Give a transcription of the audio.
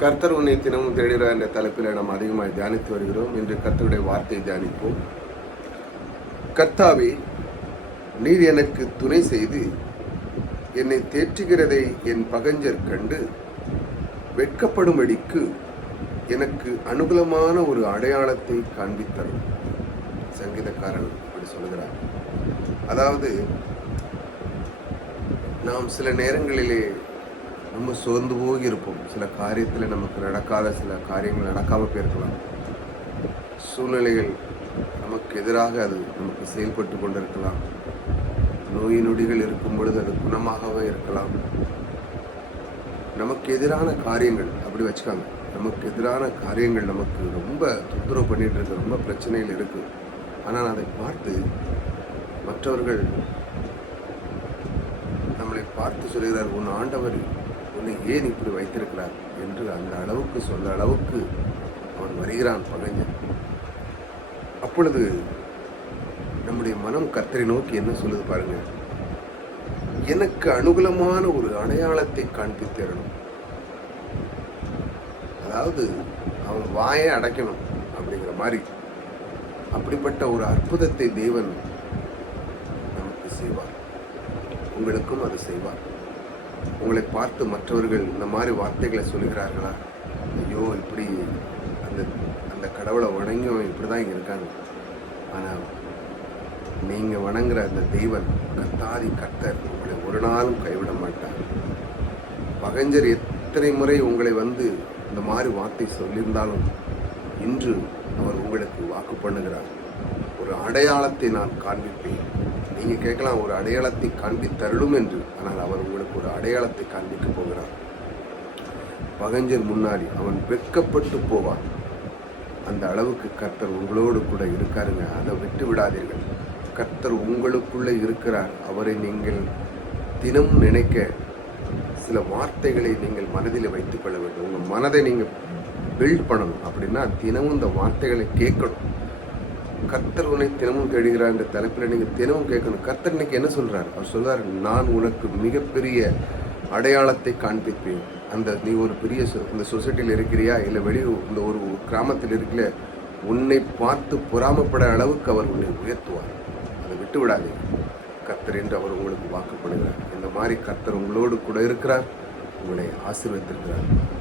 கர்த்தர் உன்னை தினமும் தேடுகிறார் என்ற தலைப்பில் நாம் அதிகமாக தியானித்து வருகிறோம். இன்று கர்த்தருடைய வார்த்தையை தியானிப்போம். கர்த்தாவே நீர் எனக்கு துணை செய்து என்னை தேற்றுகிறதை என் பகஞ்சர் கண்டு வெட்கப்படும்படிக்கு எனக்கு அனுகூலமான ஒரு அடையாளத்தை காண்பித்தரும். சங்கீதக்காரன் அப்படி சொல்கிறார் அதாவது நாம் சில நேரங்களிலே நம்ம சோர்ந்து போய் இருப்போம் சில காரியத்தில் நமக்கு நடக்காத சில காரியங்கள் நடக்காமல் போயிருக்கலாம். சூழ்நிலைகள் நமக்கு எதிராக அது நமக்கு செயல்பட்டு கொண்டிருக்கலாம். நோய் நொடிகள் இருக்கும் பொழுது அது குணமாகவே இருக்கலாம். நமக்கு எதிரான காரியங்கள் அப்படி வச்சுக்காங்க. நமக்கு எதிரான காரியங்கள் நமக்கு ரொம்ப தொந்தரவு பண்ணிட்டு இருக்கு ரொம்ப பிரச்சனைகள் இருக்குது ஆனால் அதை பார்த்து மற்றவர்கள் பார்த்து சொல்கிறார் உன் ஆண்டவர் உன்னை ஏன் இப்படி வைத்திருக்கிறார்? என்று அந்த அளவுக்கு சொல்ல அளவுக்கு அவன் வருகிறான் பகைஞன். அப்பொழுது நம்முடைய மனம் கர்த்தரை நோக்கி என்ன சொல்லுது பாருங்க. எனக்கு அனுகூலமான ஒரு அடையாளத்தை காண்பித்தரணும் அதாவது அவன் வாயை அடைக்கணும் அப்படிங்கிற மாதிரி. அப்படிப்பட்ட ஒரு அற்புதத்தை தேவன் நமக்கு செய்வார். உங்களுக்கும் அது செய்வார். உங்களை பார்த்து மற்றவர்கள் இந்த மாதிரி வார்த்தைகளை சொல்லுகிறார்களா? ஐயோ இப்படி அந்த அந்த கடவுளை வணங்கியவன் இப்படி தான் இங்கே இருக்காங்க ஆனால் நீங்கள் வணங்குற அந்த தெய்வன் கத்தாதி கத்தர் உங்களை ஒரு நாளும் கைவிட மாட்டார். பகஞ்சர் எத்தனை முறை உங்களை வந்து இந்த மாதிரி வார்த்தை சொல்லியிருந்தாலும் இன்று அவர் உங்களுக்கு வாக்கு பண்ணுகிறார். ஒரு அடையாளத்தை நான் காண்பிப்பேன். நீங்கள் கேட்கலாம் ஒரு அடையாளத்தை காண்பித்தருளும் என்று. ஆனால் அவர் உங்களுக்கு ஒரு அடையாளத்தை காண்பிக்க போகிறார். பகஞ்சர் முன்னாடி அவன் வெட்கப்பட்டு போவான். அந்த அளவுக்கு கர்த்தர் உங்களோடு கூட இருக்காருங்க. அதை விட்டு விடாதீர்கள். கர்த்தர் உங்களுக்குள்ளே இருக்கிறார். அவரை நீங்கள் தினம் நினைக்க சில வார்த்தைகளை நீங்கள் மனதில் வைத்துக்கொள்ள வேண்டும். உங்கள் மனதை நீங்கள் பில்ட் பண்ணணும். அப்படின்னா தினமும் இந்த வார்த்தைகளை கேட்கணும். கர்த்தர் உன்னை தினமும் தேடுகிறார் என்ற தலைப்பில் நீங்கள் தினமும் கேட்கணும். கர்த்தர் இன்னைக்கு என்ன சொல்கிறார் அவர் சொல்கிறார் நான் உனக்கு மிகப்பெரிய அடையாளத்தை காண்பிப்பேன். அந்த நீ ஒரு பெரிய சொ- இந்த சொசைட்டியில் இருக்கிறியா? இல்லை வெளியே இந்த ஒரு கிராமத்தில் இருக்கல உன்னை பார்த்து பொறாமப்பட அளவுக்கு அவர் உன்னை உயர்த்துவார். அதை விட்டு விடாதீங்க. கர்த்தர் என்று அவர் உங்களுக்கு வாக்குப்படுகிறார். இந்த மாதிரி கர்த்தர் உங்களோடு கூட இருக்கிறார் உங்களை ஆசீர்வதித்திருக்கிறார்.